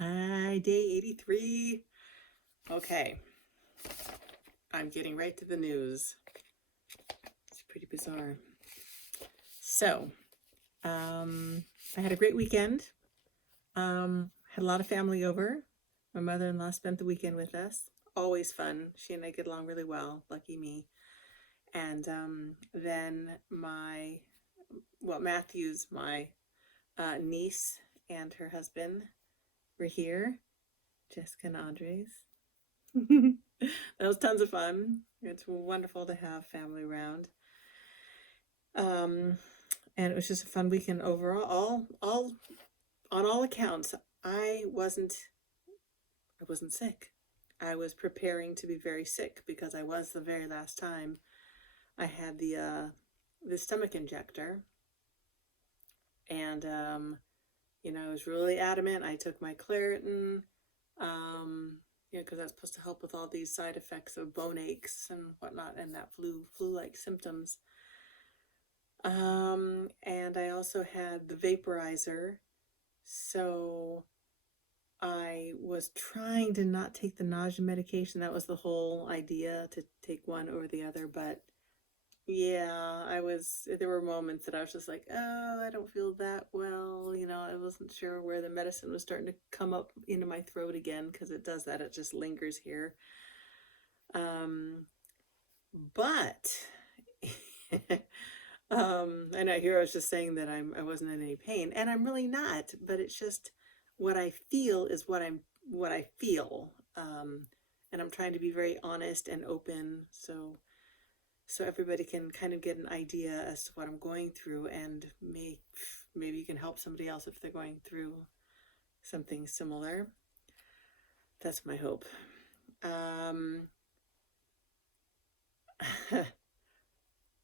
Hi, day 83. Okay, I'm getting right to the news. It's pretty bizarre. So, I had a great weekend. Had a lot of family over. My mother-in-law spent the weekend with us. Always fun. She and I get along really well. Lucky me. And then Matthew's, my niece and her husband were here. Jessica and Andres. That was tons of fun. It's wonderful to have family around. Um, and it was just a fun weekend overall. All on all accounts, I wasn't sick. I was preparing to be very sick because I was the very last time I had the stomach injector, and I was really adamant. I took my Claritin, because that's supposed to help with all these side effects of bone aches and whatnot, and that flu-like symptoms. And I also had the vaporizer, so I was trying to not take the nausea medication. That was the whole idea, to take one over the other. But yeah, there were moments that I was just like, oh, I don't feel that well. I wasn't sure where the medicine was starting to come up into my throat again, because it does that. It just lingers here. But I know here I was just saying that I wasn't in any pain, and I'm really not. But it's just what I feel is what I feel, and I'm trying to be very honest and open, so everybody can kind of get an idea as to what I'm going through, and maybe you can help somebody else if they're going through something similar. That's my hope.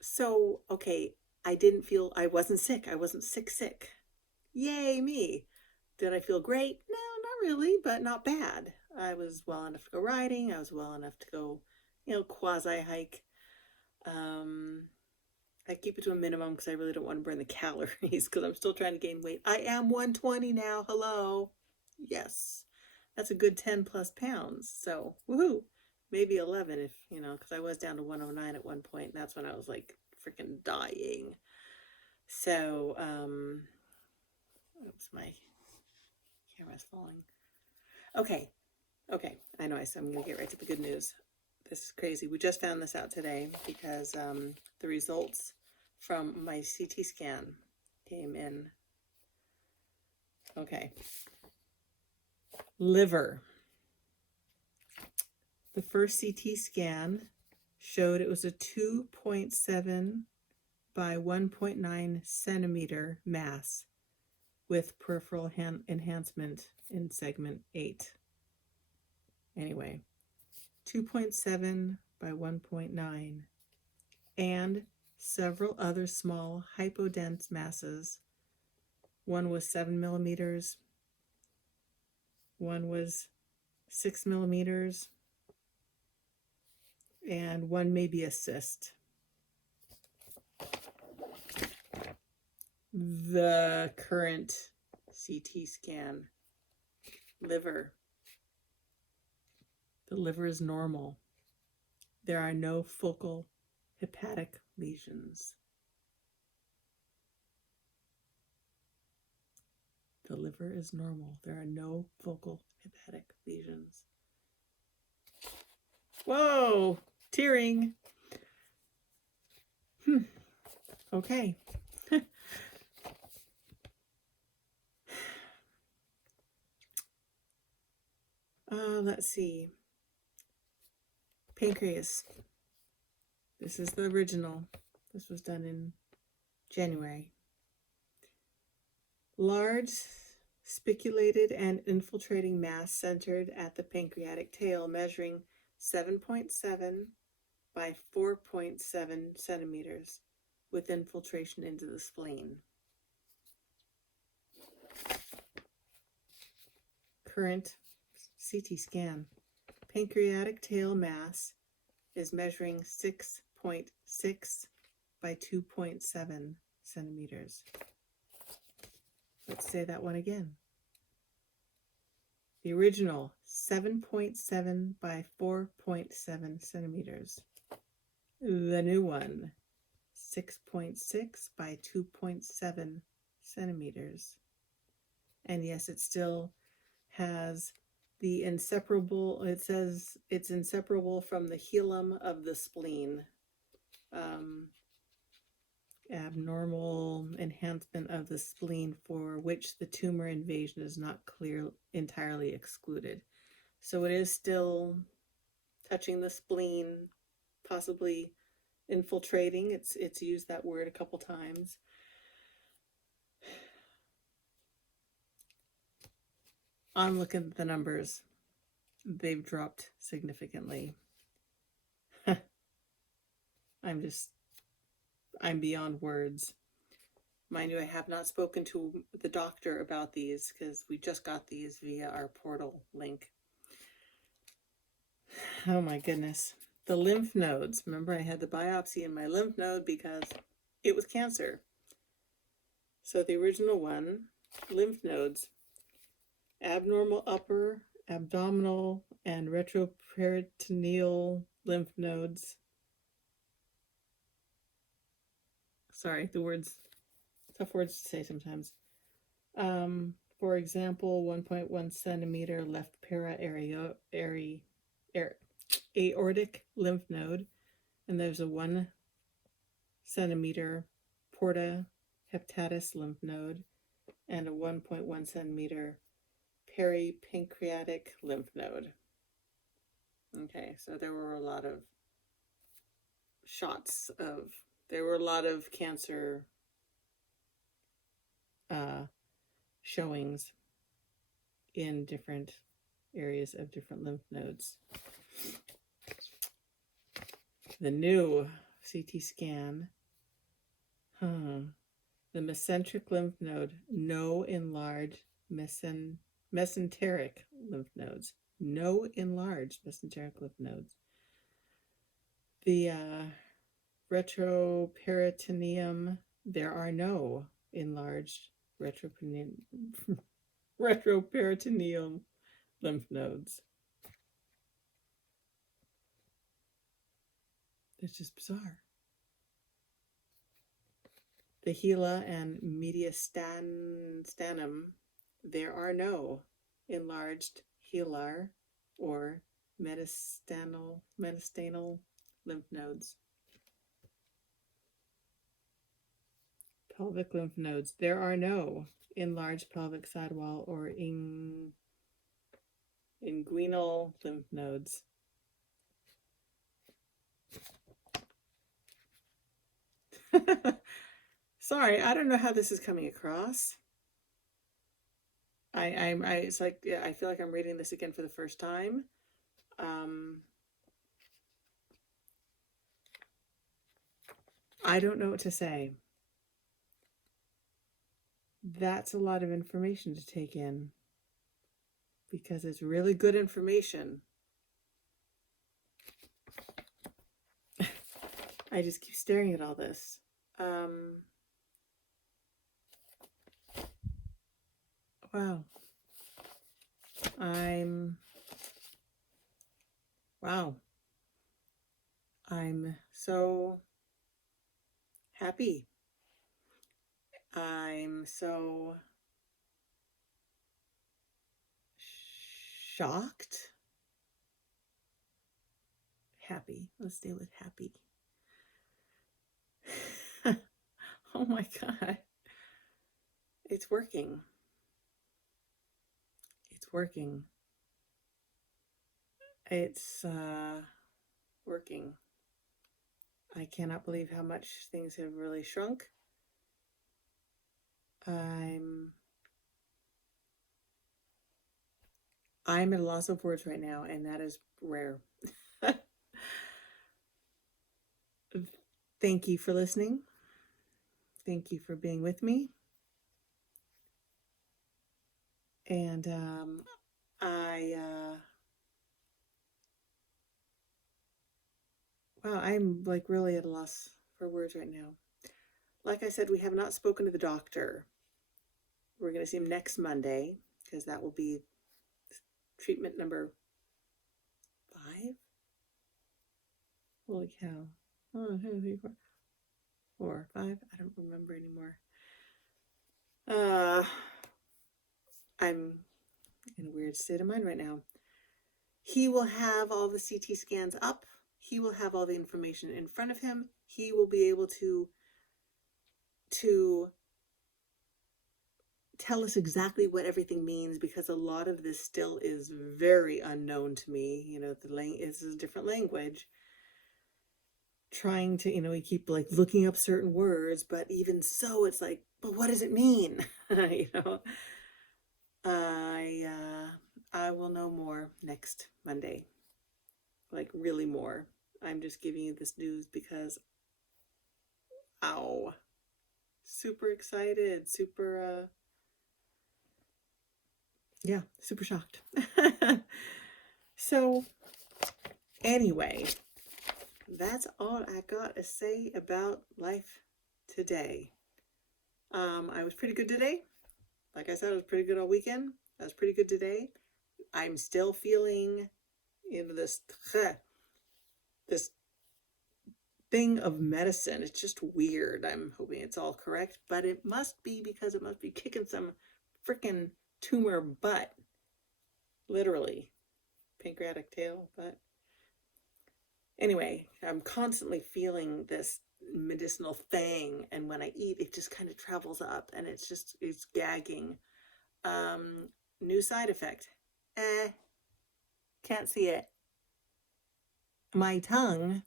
So, okay, I wasn't sick. I wasn't sick. Yay, me. Did I feel great? No, not really, but not bad. I was well enough to go riding. I was well enough to go, quasi hike. Um, I keep it to a minimum because I really don't want to burn the calories, because I'm still trying to gain weight. I am 120 now. Hello. Yes. That's a good 10 plus pounds. So, woohoo. Maybe 11 if, because I was down to 109 at one point, and that's when I was like freaking dying. So, oops, my camera's falling. Okay. I know I'm going to get right to the good news. This is crazy. We just found this out today because the results from my CT scan came in. Okay. Liver. The first CT scan showed it was a 2.7 by 1.9 centimeter mass with peripheral enhancement in segment 8. Anyway, 2.7 by 1.9, and several other small hypodense masses. One was 7 millimeters, one was 6 millimeters, and one may be a cyst. The current CT scan, liver. The liver is normal. There are no focal hepatic lesions. The liver is normal. There are no focal hepatic lesions. Whoa, tearing. Okay. Let's see. Pancreas. This is the original. This was done in January. Large, spiculated and infiltrating mass centered at the pancreatic tail, measuring 7.7 by 4.7 centimeters, with infiltration into the spleen. Current CT scan. Pancreatic tail mass is measuring 6.6 by 2.7 centimeters. Let's say that one again. The original 7.7 by 4.7 centimeters. The new one 6.6 by 2.7 centimeters. And yes, it still has the inseparable, it says it's inseparable from the hilum of the spleen. Abnormal enhancement of the spleen for which the tumor invasion is not entirely excluded. So it is still touching the spleen, possibly infiltrating. It's used that word a couple times. I'm looking at the numbers. They've dropped significantly. I'm beyond words. Mind you, I have not spoken to the doctor about these because we just got these via our portal link. Oh my goodness. The lymph nodes. Remember, I had the biopsy in my lymph node because it was cancer. So the original one, lymph nodes, abnormal upper, abdominal, and retroperitoneal lymph nodes. Sorry, the words, tough words to say sometimes. For example, 1.1 centimeter left aortic lymph node, and there's a 1 centimeter porta heptatis lymph node, and a 1.1 centimeter peripancreatic lymph node. Okay, so there were a lot of there were a lot of cancer showings in different areas of different lymph nodes. The new CT scan, the mesenteric lymph node, no enlarged mesenteric lymph nodes, no enlarged mesenteric lymph nodes. The retroperitoneum, there are no enlarged retroperitoneal lymph nodes. It's just bizarre. The HeLa and mediastinum, there are no enlarged hilar or mediastinal lymph nodes. Pelvic lymph nodes, there are no enlarged pelvic sidewall or inguinal lymph nodes. Sorry, I don't know how this is coming across. It's like, yeah, I feel like I'm reading this again for the first time. I don't know what to say. That's a lot of information to take in because it's really good information. I just keep staring at all this. Wow. I'm so happy. I'm so shocked. Happy. Let's stay with happy. Oh my God. It's working. It's working. It's working. I cannot believe how much things have really shrunk. I'm at a loss of words right now, and that is rare. Thank you for listening. Thank you for being with me. And wow, I'm like really at a loss for words right now. Like I said, we have not spoken to the doctor. We're going to see him next Monday because that will be treatment number 5. Holy cow. 1, 2, 3, 4, 4, 5. I don't remember anymore. I'm in a weird state of mind right now. He will have all the CT scans up. He will have all the information in front of him. He will be able to tell us exactly what everything means, because a lot of this still is very unknown to me. You know, it's a different language. Trying to, we keep like looking up certain words, but even so, it's like, but what does it mean? I will know more next Monday, like really more. I'm just giving you this news because, ow, super excited, super, super shocked. So anyway, that's all I got to say about life today. I was pretty good today. Like I said, I was pretty good all weekend. I was pretty good today. I'm still feeling this thing of medicine. It's just weird. I'm hoping it's all correct, but it must be, because it must be kicking some freaking tumor butt. Literally. Pancreatic tail butt. Anyway, I'm constantly feeling this medicinal thing, and when I eat, it just kind of travels up, and it's gagging. New side effect. Can't see it. My tongue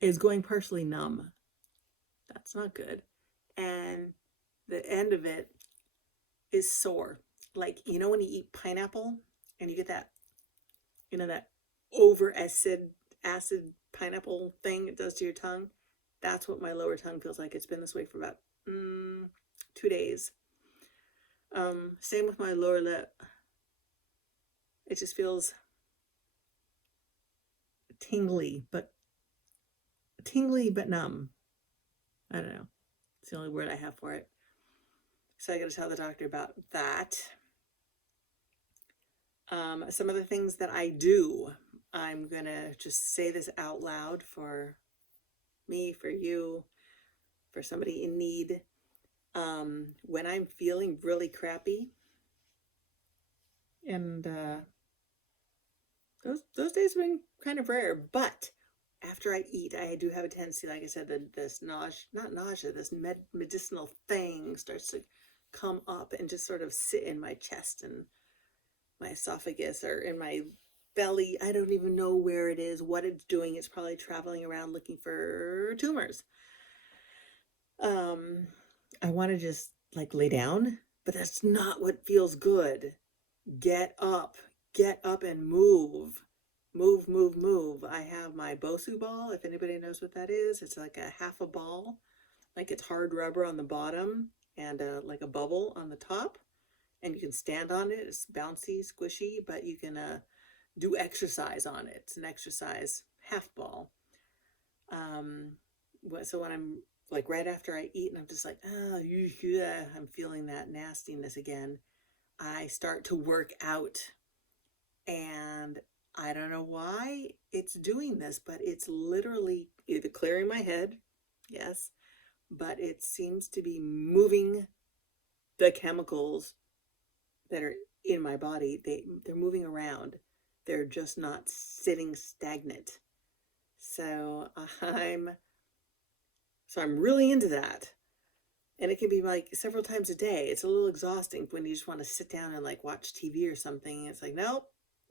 is going partially numb. That's not good. And the end of it is sore. Like, when you eat pineapple and you get that, that over acid pineapple thing it does to your tongue. That's what my lower tongue feels like. It's been this way for about 2 days. Same with my lower lip. It just feels tingly but numb. I don't know. It's the only word I have for it. So I got to tell the doctor about that. Some of the things that I do, I'm going to just say this out loud for me, for you, for somebody in need. When I'm feeling really crappy, and those days have been kind of rare, but after I eat, I do have a tendency, like I said, that this this medicinal thing starts to come up and just sort of sit in my chest and my esophagus or in my belly. I don't even know where it is, what it's doing. It's probably traveling around looking for tumors. I want to just like lay down, but that's not what feels good. Get up and move. Move. I have my Bosu ball. If anybody knows what that is, it's like a half a ball, like it's hard rubber on the bottom and like a bubble on the top, and you can stand on it. It's bouncy, squishy, but you can do exercise on it. It's an exercise half ball. So when I'm like right after I eat and I'm just like, I'm feeling that nastiness again, I start to work out. And I don't know why it's doing this, but it's literally either clearing my head, yes, but it seems to be moving the chemicals that are in my body. They're moving around. They're just not sitting stagnant. So I'm really into that. And it can be like several times a day. It's a little exhausting when you just want to sit down and like watch TV or something. It's like, nope,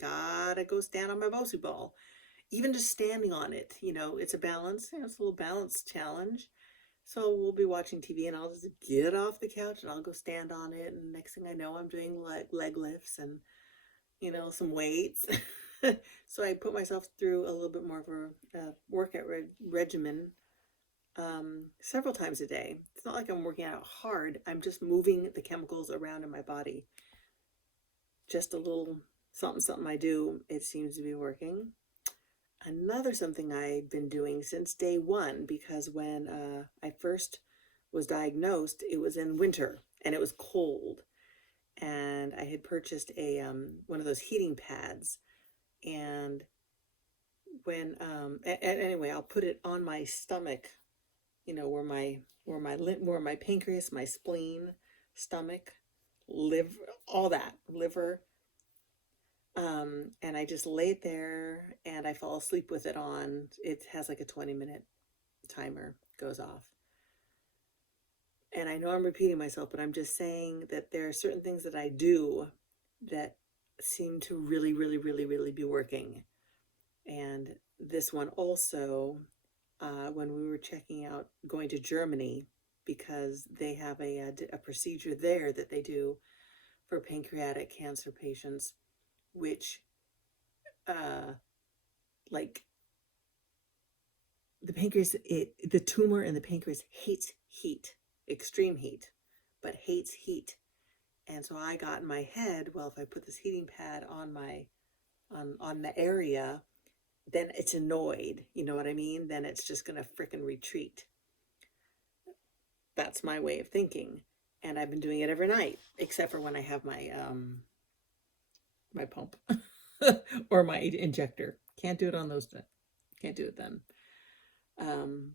gotta go stand on my Bosu ball. Even just standing on it, it's a balance. It's a little balance challenge. So we'll be watching TV and I'll just get off the couch and I'll go stand on it. And next thing I know, I'm doing leg lifts and, some weights. So I put myself through a little bit more of a workout regimen several times a day. It's not like I'm working out hard. I'm just moving the chemicals around in my body. Just a little something I do. It seems to be working. Another something I've been doing since day one, because when I first was diagnosed, it was in winter and it was cold. and I had purchased a one of those heating pads. And when anyway, I'll put it on my stomach, you know, where my pancreas, my spleen, stomach, liver, all that, liver. And I just lay it there and I fall asleep with it on. It has like a 20-minute timer, goes off. And I know I'm repeating myself, but I'm just saying that there are certain things that I do that seem to really, really, really, really be working. And this one also, when we were checking out going to Germany, because they have a procedure there that they do for pancreatic cancer patients, which like the pancreas, the tumor in the pancreas hates heat, extreme heat, but hates heat. And so I got in my head, well, if I put this heating pad on my on the area, then it's annoyed. You know what I mean? Then it's just gonna frickin' retreat. That's my way of thinking. And I've been doing it every night, except for when I have my pump or my injector. Can't do it on those. Can't do it then.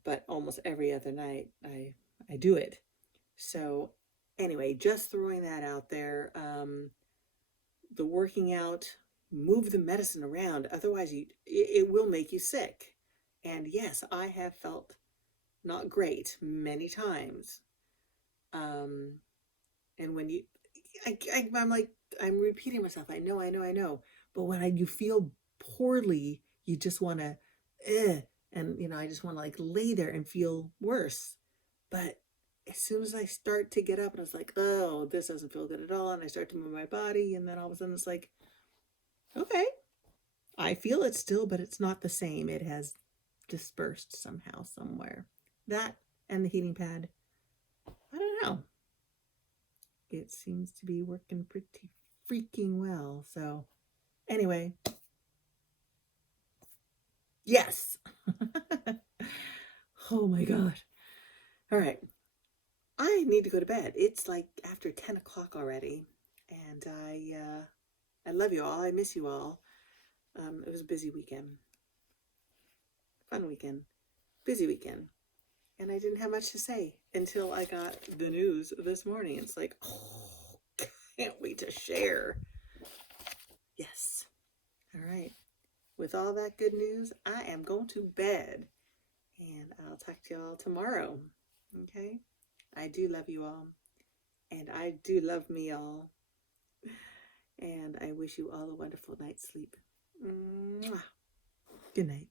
But almost every other night I do it. So anyway, just throwing that out there. The working out, move the medicine around. Otherwise, it will make you sick. And yes, I have felt not great many times. And when I'm like, I'm repeating myself. I know. But when you feel poorly, you just want to, and you know, I just want to like lay there and feel worse. But as soon as I start to get up and it's like, oh, this doesn't feel good at all, and I start to move my body, and then all of a sudden it's like, okay, I feel it still, but it's not the same. It has dispersed somehow, somewhere. That and the heating pad, I don't know. It seems to be working pretty freaking well. So anyway, yes. Oh my God. All right. I need to go to bed. It's like after 10 o'clock already. And I love you all. I miss you all. It was a busy weekend. Fun weekend. Busy weekend. And I didn't have much to say until I got the news this morning. It's like, oh, can't wait to share. Yes. All right. With all that good news, I am going to bed. And I'll talk to y'all tomorrow. Okay? I do love you all. And I do love me all. And I wish you all a wonderful night's sleep. Mwah. Good night.